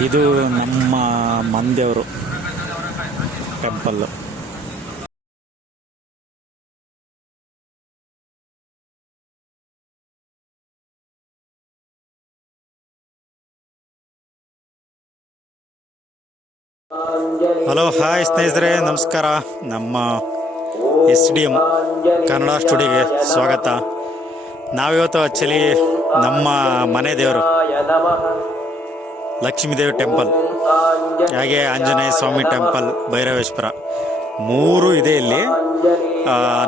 ಇದು ನಮ್ಮ ಮಂದೇವರು temple. Hello, hi ಸ್ನೇಹಿತರೆ, ನಮಸ್ಕಾರ. ನಮ್ಮ SDM ಕನ್ನಡ ಸ್ಟುಡಿಯೋಗೆ ಸ್ವಾಗತ. ನಾವಿವತ್ತು ಆ್ಯಕ್ಚುಲಿ ನಮ್ಮ ಮನೆ ದೇವರು ಲಕ್ಷ್ಮೀದೇವಿ ಟೆಂಪಲ್, ಹಾಗೆ ಆಂಜನೇಯ ಸ್ವಾಮಿ ಟೆಂಪಲ್, ಭೈರವೇಶ್ವರ 3 ಇದೆ ಇಲ್ಲಿ.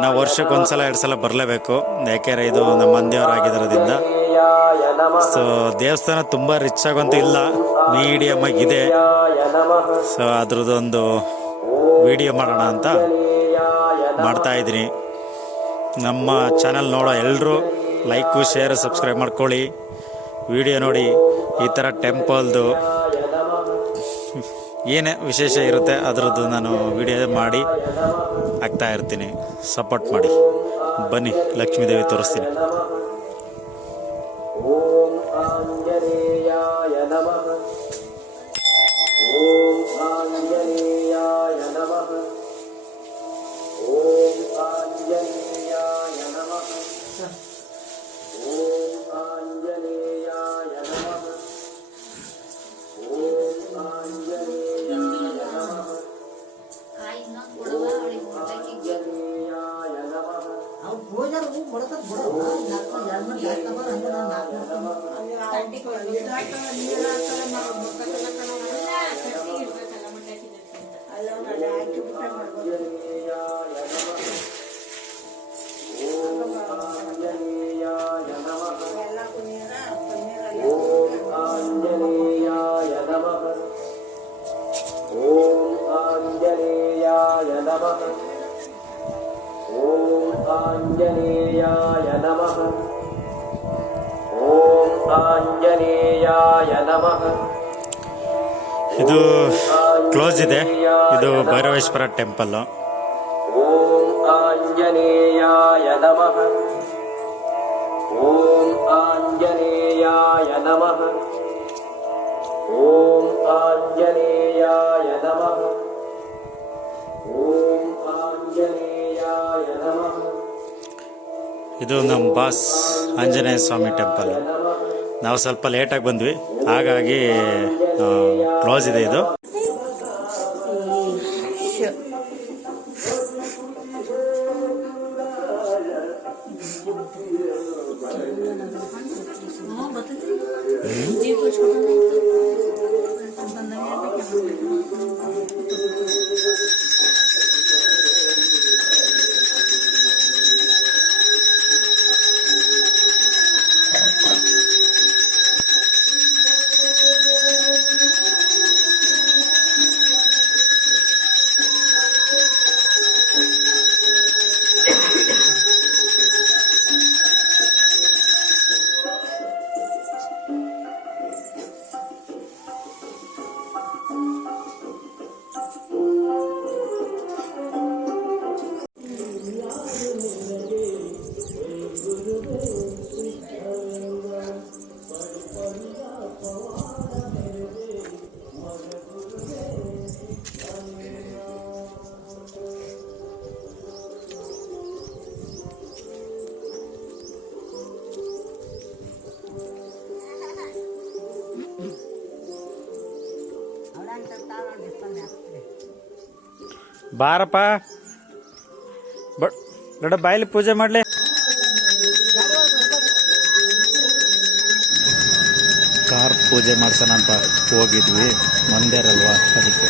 ನಾವು ವರ್ಷಕ್ಕೊಂದ್ಸಲ 2 ಸಲ ಬರಲೇಬೇಕು, ಯಾಕೆಂದರೆ ಇದು ನಮ್ಮ ಮಂದಿಯವರಾಗಿರೋದ್ರಿಂದ. ಸೊ ದೇವಸ್ಥಾನ ತುಂಬ ರಿಚ್ ಆಗಂತೂ ಇಲ್ಲ, ಮೀಡಿಯಮ್ ಆಗಿದೆ. ಸೊ ಅದ್ರದ್ದೊಂದು ವಿಡಿಯೋ ಮಾಡೋಣ ಅಂತ ಮಾಡ್ತಾಯಿದ್ದೀನಿ. ನಮ್ಮ ಚಾನಲ್ ನೋಡೋ ಎಲ್ಲರೂ ಲೈಕು, ಶೇರ್, ಸಬ್ಸ್ಕ್ರೈಬ್ ಮಾಡ್ಕೊಳ್ಳಿ. ವಿಡಿಯೋ ನೋಡಿ. ಈ ಥರ ಟೆಂಪಲ್ದು ಏನೇ ವಿಶೇಷ ಇರುತ್ತೆ ಅದರದ್ದು ನಾನು ವಿಡಿಯೋ ಮಾಡಿ ಹಾಕ್ತಾ ಇರ್ತೀನಿ. ಸಪೋರ್ಟ್ ಮಾಡಿ. ಬನ್ನಿ, ಲಕ್ಷ್ಮೀದೇವಿ ತೋರಿಸ್ತೀನಿ. ಓಂ ಆಂಜನೇಯಾಯ ನಮಃ. ಓಂ ಆಂಜನೇಯಾಯ ನಮಃ. ಓಂ ಆಂಜನೇಯಾಯ ನಮಃ. ಓಂ ಆಂಜನೇಯಾಯ ನಮಃ. ಓಂ ಆಂಜನೇಯಾಯ ನಮಃ. ಆಂಜನೇಯಾಯ ನಮಃ. ಆಂಜನೇಯಾಯ ನಮಃ. ಓಂ ಆಂಜನೇಯಾಯ ನಮಃ. ಇದು ಕ್ಲೋಸ್ ಇದೆ. ಇದು ಭೈರವೇಶ್ವರ ಟೆಂಪಲ್ಲು. ಓಂ ಆಂಜನೇಯಾಯ ನಮಃ. ಓಂ ಆಂಜನೇಯಾಯ ನಮಃ. ಓಂ ಆಂಜನೇಯಾಯ ನಮಃ. ಓಂ ಆಂಜನೇಯಾಯ ನಮಃ. ಇದು ನಮ್ಮ ಬಾಸ್ ಆಂಜನೇಯ ಸ್ವಾಮಿ ಟೆಂಪಲ್ಲು. ನಾವು ಸ್ವಲ್ಪ ಲೇಟಾಗಿ ಬಂದ್ವಿ, ಹಾಗಾಗಿ ಕ್ಲೋಸ್ ಇದೆ ಇದು. ಬಾರಪ್ಪ, ದೊಡ್ಡ ಬಾಯಲ್ಲಿ ಪೂಜೆ ಮಾಡಲಿ. ಕಾರ್ ಪೂಜೆ ಮಾಡ್ಸೋಣ ಅಂತ ಹೋಗಿದ್ವಿ, ಮಂದೇರಲ್ವಾ, ಅದಕ್ಕೆ